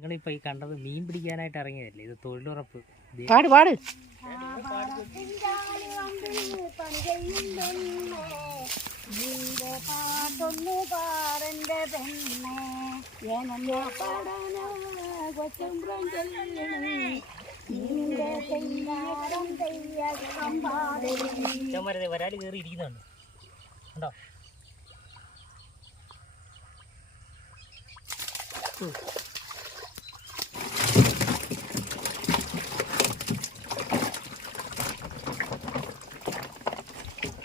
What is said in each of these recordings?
നിങ്ങളിപ്പോൾ ഈ കണ്ടത് മീൻ പിടിക്കാനായിട്ട് ഇറങ്ങിയതല്ലേ? ഇത് തൊഴിലുറപ്പ്. പാട് പാട്. പാട്ടൊന്നു പാടന്റെ പെണ്ണെ ഏനല്ല പാടാന കൊച്ചുംബ്രം വരാൽ കയറി ഇരിക്കുന്നുണ്ട്. കണ്ടോ?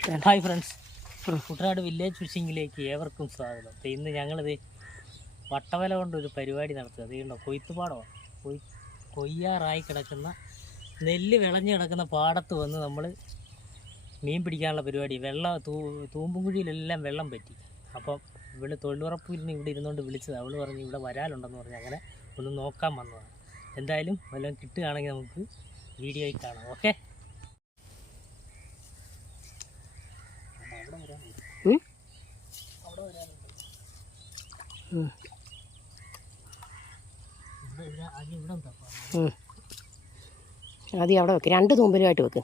ഹായ് ഫ്രണ്ട്സ് കുട്ടനാട് വില്ലേജ് ഫിഷിങ്ങിലേക്ക് ഏവർക്കും സ്വാഗതം. അപ്പോൾ ഇന്ന് ഞങ്ങളിത് വട്ടവല കൊണ്ടൊരു പരിപാടി നടത്തുക. അത് കണ്ടോ? കൊയ്ത്തുപാടമാണ് കൊയ് കൊയ്യാറായി കിടക്കുന്ന നെല്ല് വിളഞ്ഞ് കിടക്കുന്ന പാടത്ത് വന്ന് നമ്മൾ മീൻ പിടിക്കാനുള്ള പരിപാടി. വെള്ളം തൂ തൂമ്പുകുഴിയിലെല്ലാം വെള്ളം പറ്റി. അപ്പം ഇവിടെ തൊഴിലുറപ്പിന് ഇവിടെ ഇരുന്നുകൊണ്ട് വിളിച്ചത്. അവൾ പറഞ്ഞ് ഇവിടെ വരാലുണ്ടെന്ന് പറഞ്ഞ്. അങ്ങനെ ഒന്ന് നോക്കാൻ വന്നതാണ് എന്തായാലും വല്ലതും കിട്ടുകയാണെങ്കിൽ നമുക്ക് വീഡിയോയിൽ കാണാം. ഓക്കെ ഉം? അവിടെ വരാനുണ്ട് ഉം. ഇവിടെ ഇവിടെ ആദ്യം അവിടെ വെക്ക്. രണ്ട് തൂമ്പലുമായിട്ട് വെക്ക്.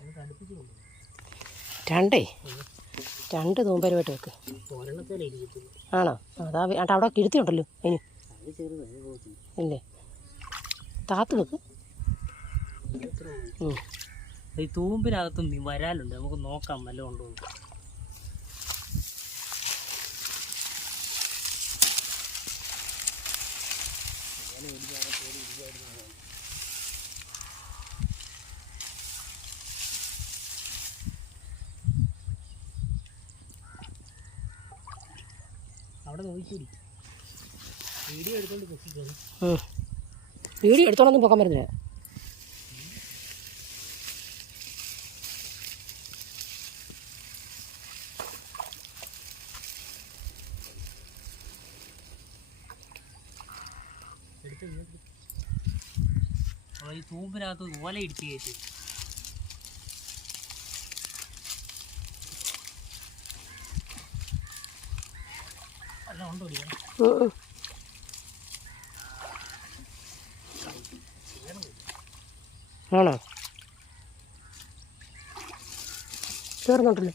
രണ്ടേ? രണ്ട് തൂമ്പലുമായിട്ട് വെക്ക്. ആണോ? അതാ ആണ്ടാ അവിടെ കിഴുത്തിയുണ്ടല്ലോ ഇനി. അല്ലേ താത്ത് വെക്ക്. ഈ തൂമ്പിനകത്തും വരാലുണ്ട്. നമുക്ക് നോക്കാം നല്ല ഉണ്ടോ അവിടെ നോക്കിക്കൂടി വീഡിയോ എടുത്തോണ്ട് പൊക്കിക്കോളൂ ഉം. വീഡിയോ എടുത്തോണ്ടൊന്നും പോക്കാൻ പറ്റുന്നില്ല എടുത്ത് ഇങ്ങോട്ട് തൂമ്പിനകത്ത് ഓല ഇടിച്ച് കയറ്റി. എല്ലാം ഉണ്ടോ. ആണോ? ചേർന്നോട്ടല്ലേ?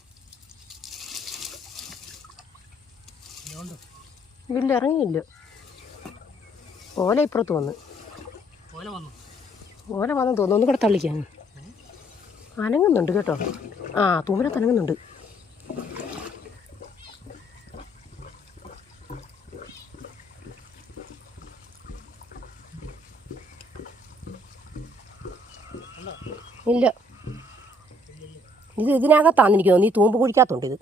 ഇല്ല ഇറങ്ങിയില്ല. ഓല ഇപ്പുറത്ത് വന്ന്. ഓല വന്നു. ഓല വന്നു തോന്നുന്നു ഒന്നും കൂടെ തള്ളിക്കാൻ അനങ്ങുന്നുണ്ട് കേട്ടോ. ആ തൂമിനത്ത് തനങ്ങുന്നുണ്ട്. ഇല്ല. ഇത് ഇതിനകത്താന്ന് എനിക്ക് തോന്നുന്നു. ഈ തൂമ്പ് കുഴിക്കാത്തോണ്ട് ഇത്.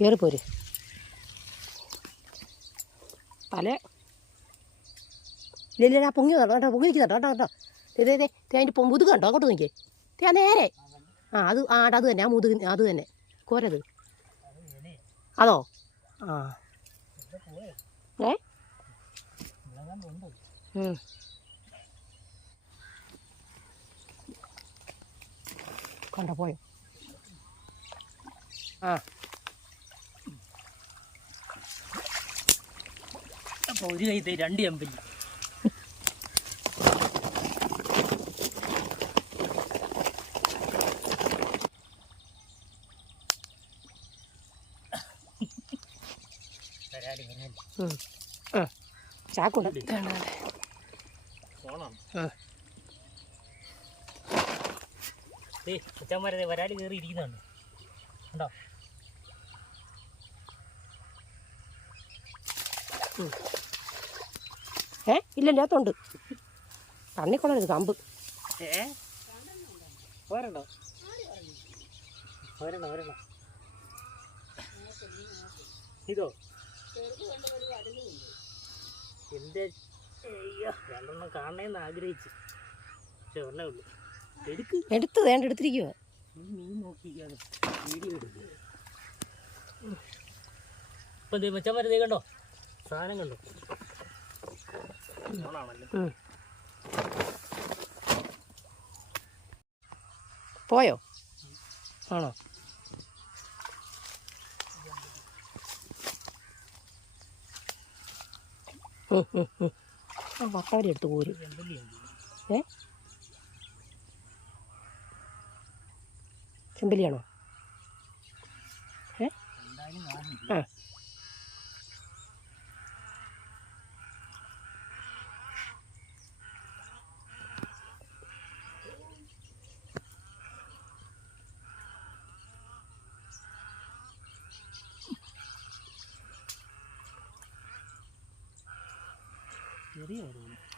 കയറിപ്പോര് പല ആ പൊങ്ങി കേട്ടോ കേട്ടോ പൊങ്ങി നിൽക്കുന്നുണ്ടോ കേട്ടോ കേട്ടോ. ഇതേ അതിന്റെ മുതുക കണ്ടോ? അങ്ങോട്ട് നോക്കിയേ. തേ നേരെ. ആ അത് ആ അത് തന്നെ ആ മുതുക അത് തന്നെ. കോരത്. അതോ? ആ. ഏ. കണ്ടോ പോയോ? ആ. അപ്പോൾ ഒരു കൈ രണ്ട് എമ്പല്ലി വരാൽ വരാൽ ഉം. ആ ചാക്കുണ്ട്. അച്ഛന്മാരെ വരാൽ കയറി ഇരിക്കുന്നുണ്ട്. കണ്ടോ? ഏ ഇല്ല അതുണ്ട് കണ്ണിക്കൊള്ളരുത് കമ്പ്. ഏ? പോരണ്ടോ? പോരണ്ട പോരണ്ട? ഇതോ? എന്റെ അയ്യോ. രണ്ടെണ്ണം കാണണേന്ന് ആഗ്രഹിച്ചു. പക്ഷെ ഒന്നേ ഉള്ളൂ. എടുക്ക്. എടുത്ത് വേണ്ട എടുത്തിരിക്കുക മീൻ നോക്കിക്കാണ് വീഡിയോ എടുക്കുക ഇപ്പം ദേ മച്ചന്മാരെ ദേ കണ്ടോ? സാധനം കണ്ടോ? ഓണാണല്ലോ. പോയോ? ആണോ? ആ വട്ടവരി എടുത്ത് പോരും ഏ? ചെമ്പല്ലിയാണോ? ഏ? ആ.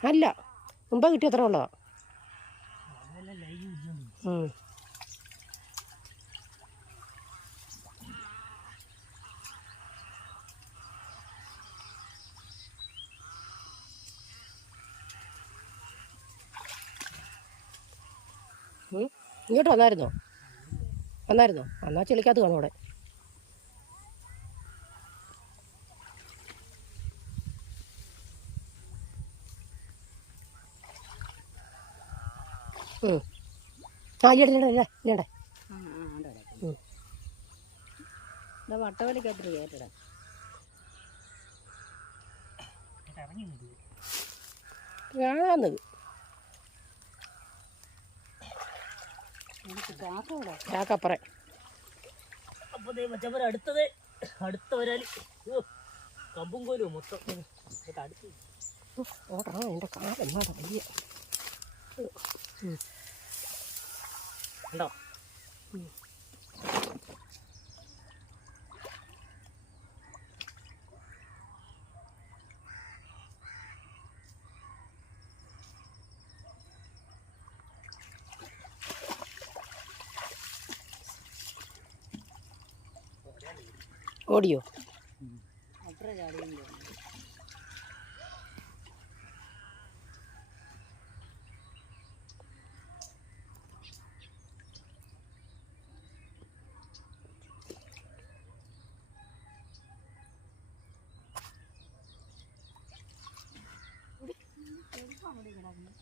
അല്ല മുമ്പ് കിട്ടിയ അത്ര ഉള്ളതാ. ഇങ്ങോട്ട് വന്നായിരുന്നോ? വന്നായിരുന്നോ? എന്നാ ചെളിക്കകത്ത് കാണും അവിടെ. ആ ഇല്ല ഇല്ല ഇല്ല കയറ്റിടാം. കാണാന്നത് അപ്പോൾ അടുത്തത് അടുത്ത കമ്പും കോലും മൊത്തം. അടുത്ത് ഓടാ എന്റെ കാലം വയ്യ ഉണ്ടോ ഓടിയോ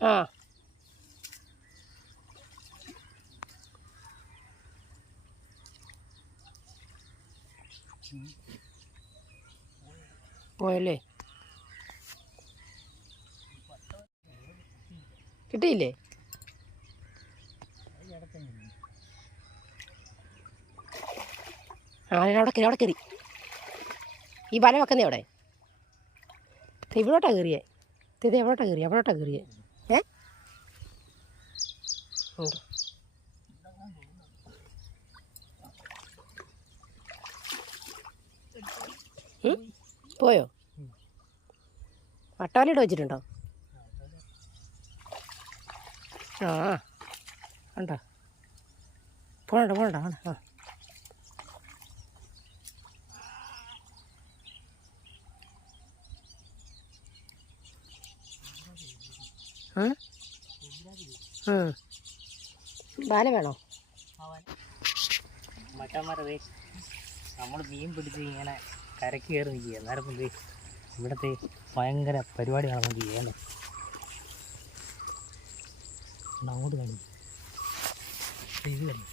ആ. പോയല്ലേ? കിട്ടിയില്ലേ? ആ അവിടെ കയറി അവിടെ കയറി. ഈ വല വെക്കുന്നേ അവിടെ? ദേ ഇവിടോട്ടാ കയറിയേ. ഇത് എവിടോട്ടാ കയറിയേ എവിടോട്ടാ കയറിയേ. ഉം? പോയോ വട്ടാലിട്ട് വെച്ചിട്ടുണ്ടോ ആ ഉണ്ടോ പോണണ്ട പോണണ്ട ആണ് ആ ഉം? ഉം. ബാല വേണോ? മറ്റന്മാരതേ നമ്മൾ മീൻ പിടിച്ച് ഇങ്ങനെ കരക്ക് കയറി നിൽക്കുക അന്നേരം ഇവിടുത്തെ ഭയങ്കര പരിപാടി നടന്നുകൊണ്ടിരിക്കുകയാണ് അങ്ങോട്ട് കാണി ഇത് കാണി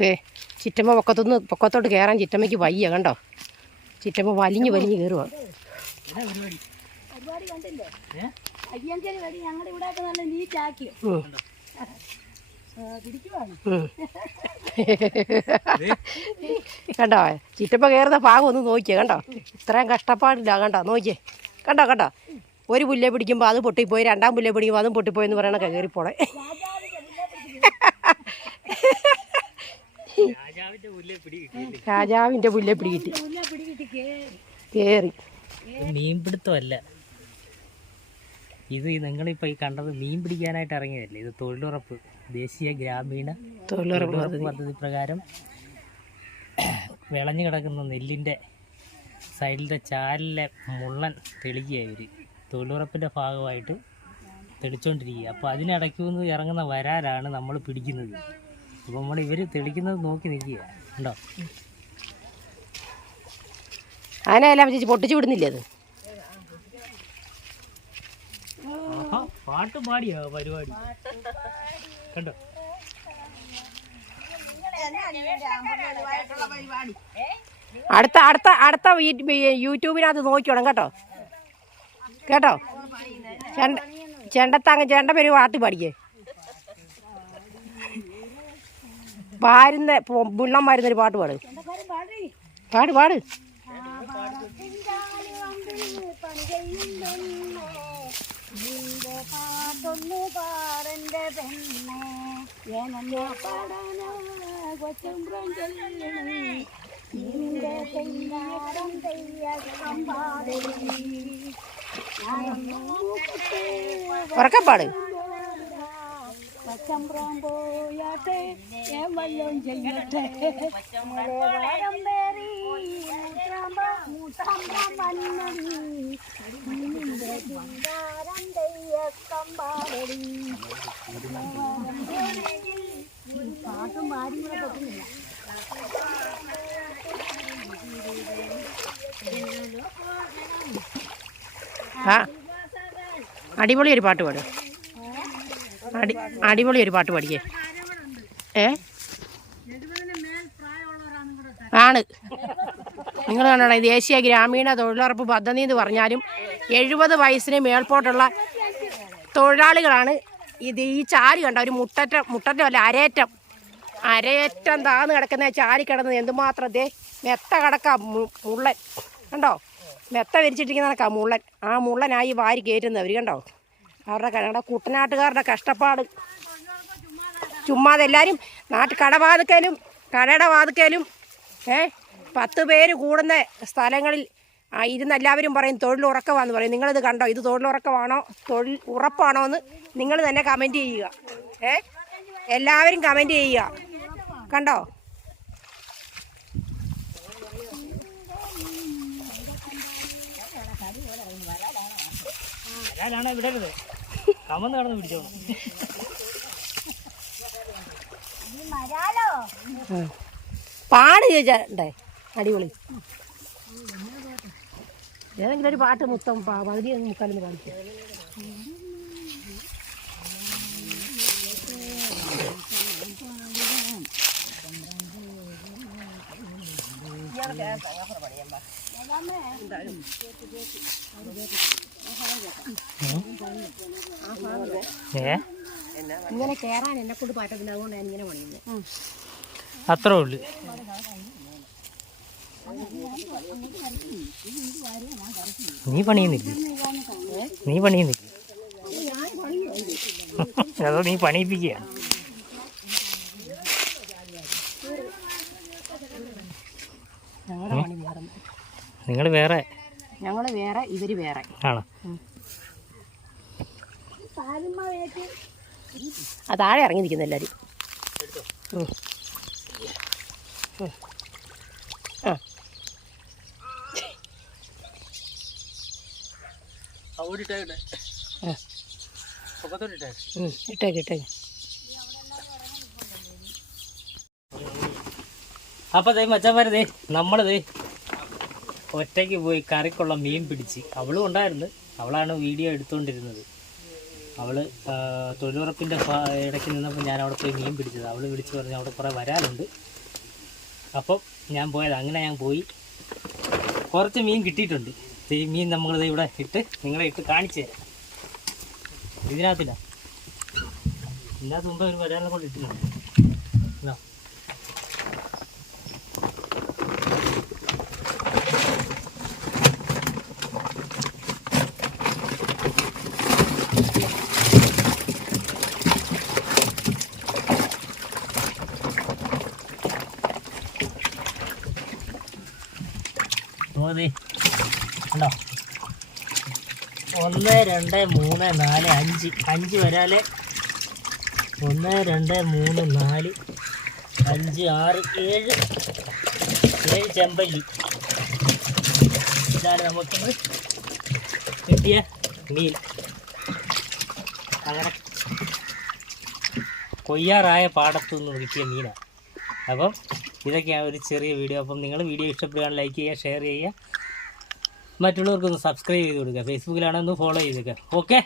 ഏ ചിറ്റമ്മ പൊക്കത്തുനിന്ന് പൊക്കത്തോട്ട് കയറാൻ ചിറ്റമ്മയ്ക്ക് വയ്യ കണ്ടോ? ചിറ്റമ്മ വലിഞ്ഞ് വലിഞ്ഞ് പിടിക്കുവാണ് കണ്ടോ? ചിറ്റമ്മ കയറുന്ന ഭാഗം ഒന്ന് നോക്കിയേ കണ്ടോ? ഇത്രയും കഷ്ടപ്പാടില്ല കണ്ടോ? നോക്കിയേ. കണ്ടോ കണ്ടോ? ഒരു പുല്ലേ പിടിക്കുമ്പോൾ അത് പൊട്ടിപ്പോയി രണ്ടാം പുല്ലേ പിടിക്കുമ്പോൾ അതും പൊട്ടിപ്പോയി എന്ന് പറയണ കയറിപ്പോണേ രാജാവിന്റെ പുല്ലേ പിടികിട്ടി കേറി. മീൻപിടുത്തമല്ല ഇത് നിങ്ങളിപ്പോൾ ഈ കണ്ടത് മീൻ പിടിക്കാനായിട്ട് ഇറങ്ങിയതല്ലേ? ഇത് തൊഴിലുറപ്പ് ദേശീയ ഗ്രാമീണ തൊഴിലുറപ്പ് തൊഴിലുറപ്പ് പദ്ധതി. പ്രകാരം വിളഞ്ഞു കിടക്കുന്ന നെല്ലിന്റെ സൈഡിലെ ചാലിലെ മുള്ളൻ തെളിക്കുക ഇവർ തൊഴിലുറപ്പിന്റെ ഭാഗമായിട്ട് തെളിച്ചുകൊണ്ടിരിക്കുക അപ്പോൾ അതിനിടയ്ക്ക് നിന്ന് ഇറങ്ങുന്ന വരാലാണ് നമ്മൾ പിടിക്കുന്നത്? അപ്പോൾ നമ്മൾ ഇവർ തെളിക്കുന്നത് നോക്കി നിൽക്കുക. ഉണ്ടോ അതിനെല്ലാം ചേച്ചി പൊട്ടിച്ചു വിടുന്നില്ലേ അത്? പാട്ട് പാടിയോ പരിപാടി? കണ്ടോ? അടുത്ത അടുത്ത അടുത്ത യൂട്യൂബിനകത്ത് നോക്കിയോണം കേട്ടോ? കേട്ടോ? ചെണ്ട ചെണ്ടത്താങ്ങ ചെണ്ട പേര് പാട്ട് പാടിക്കേ. പാരുന്ന ബുള്ളം പാരുന്നൊരു പാട്ട് പാട്. പാട്. പാട് പാട്ടൊന്നു പാടന്റെ പെണ്ണെ. പാടാന കൊച്ചുംബ്രം ചൊല്ലണേ. നിന്റെ തെയ്യം ഉറക്കപ്പാട് പച്ചമ്പ്രം പോയാട്ടെ ചെയ്യട്ടെ. വാരം പേറി വന്നടി പറ്റുന്നില്ല. അടിപൊളി ഒരു പാട്ട് പാട്. അടി അടിപൊളി ഒരു പാട്ട് പാടിക്കേ. ഏ? ആണ്. നിങ്ങൾ കണ്ടോ ദേശീയ ഗ്രാമീണ തൊഴിലുറപ്പ് പദ്ധതി എന്ന് പറഞ്ഞാലും എഴുപത് വയസ്സിന് മേൽപോട്ടുള്ള തൊഴിലാളികളാണ് ഇത് ഈ ചാരി കണ്ട ഒരു മുട്ടറ്റം മുട്ടറ്റം അല്ല അരേറ്റം. അരേറ്റം താന്ന് കിടക്കുന്ന ചാരി കിടന്നത് എന്തുമാത്രം ദേ മെത്ത കിടക്കാം മുള്ളൻ. കണ്ടോ? മെത്ത വിരിച്ചിട്ടിരിക്കുന്ന കണക്കാ മുള്ളൻ. ആ മുള്ളനായി വാരി കയറ്റുന്നവർ കണ്ടോ? അവരുടെ ഞങ്ങളുടെ കുട്ടനാട്ടുകാരുടെ കഷ്ടപ്പാട്. ചുമ്മാതെ എല്ലാവരും കട കടവാതുക്കലും കടയുടെ വാതുക്കലും ഏ പത്ത് പേര് കൂടുന്ന സ്ഥലങ്ങളിൽ ഇരുന്ന് എല്ലാവരും പറയും തൊഴിലുറക്കമാണെന്ന് പറയും. നിങ്ങളിത് കണ്ടോ? ഇത് തൊഴിലുറക്കമാണോ? തൊഴിൽ ഉറപ്പാണോ എന്ന് നിങ്ങൾ തന്നെ കമന്റ് ചെയ്യുക. ഏ എല്ലാവരും കമന്റ് ചെയ്യുക. കണ്ടോ? വിടരുത് കമന്ന് കടന്ന് പിടിച്ചോ പാട് ചോദിച്ചേ അടിപൊളി. ഏതെങ്കിലും ഒരു പാട്ട് മൊത്തം പാ- പകുതി മുക്കാലൊന്ന് പാടിക്കും. ഏ ഇങ്ങനെ കേറാൻ എന്നെ കൊണ്ട് പറ്റത്തില്ല. അതുകൊണ്ട് ഞാൻ ഇങ്ങനെ പണിയുന്നത് അത്രേ ഉള്ളു. നീ പണിയുന്നില്ല? നീ പണിയുന്നില്ല? അതോ നീ പണിയിപ്പിക്കുക ഞങ്ങളുടെ പണി വേറെ. നിങ്ങൾ വേറെ ഞങ്ങൾ വേറെ ഇവർ വേറെ. ആണോ? ആ താഴെ ഇറങ്ങി നിൽക്കുന്ന എല്ലാവരും. ആ. ഇട്ടേക്ക് ഇട്ടേക്ക് അപ്പൊ ദേ മച്ചാമാരതേ നമ്മളിതേ ഒറ്റയ്ക്ക് പോയി കറിക്കുള്ള മീൻ പിടിച്ച് അവളും ഉണ്ടായിരുന്നു. അവളാണ് വീഡിയോ എടുത്തുകൊണ്ടിരുന്നത് അവൾ തൊഴിലുറപ്പിന്റെ ഇടയ്ക്ക് നിന്നപ്പോൾ ഞാൻ അവിടെ പോയി മീൻ പിടിച്ചത്. അവൾ വിളിച്ച് പറഞ്ഞു അവിടെ കുറേ വരാറുണ്ട് അപ്പം ഞാൻ പോയത്. അങ്ങനെ ഞാൻ പോയി. കുറച്ച് മീൻ കിട്ടിയിട്ടുണ്ട്. ഈ മീൻ നമ്മളിത് ഇവിടെ ഇട്ട് നിങ്ങളെ ഇട്ട് കാണിച്ചു തരാം. ഇതിനകത്തില്ല ഇതിനകത്ത് മുമ്പ് ഒരു വരാനെ കൊണ്ട് ഇട്ടിട്ടുണ്ട്. നോക്കതേ കണ്ടോ? ഒന്ന് രണ്ട് മൂന്ന് നാല് അഞ്ച്. അഞ്ച് വരാൽ ഒന്ന് രണ്ട് മൂന്ന് നാല് അഞ്ച് ആറ് ഏഴ്. ഏഴ് ചെമ്പല്ലി. ഇതാണ് നമുക്കിന്ന് കിട്ടിയ മീൻ. അങ്ങനെ കൊയ്യാറായ പാടത്തു നിന്ന് കിട്ടിയ മീനാണ്. അപ്പം ഇതൊക്കെയാണ് ഒരു ചെറിയ വീഡിയോ അപ്പം നിങ്ങൾ വീഡിയോ ഇഷ്ടപ്പെടുകയാണ് ലൈക്ക് ചെയ്യുക ഷെയർ ചെയ്യുക. മറ്റുള്ളവർക്കൊന്ന് സബ്സ്ക്രൈബ് ചെയ്ത് കൊടുക്കുക. ഫേസ്ബുക്കിലാണെങ്കിൽ ഒന്ന് ഫോളോ ചെയ്തേക്കുക ഓക്കെ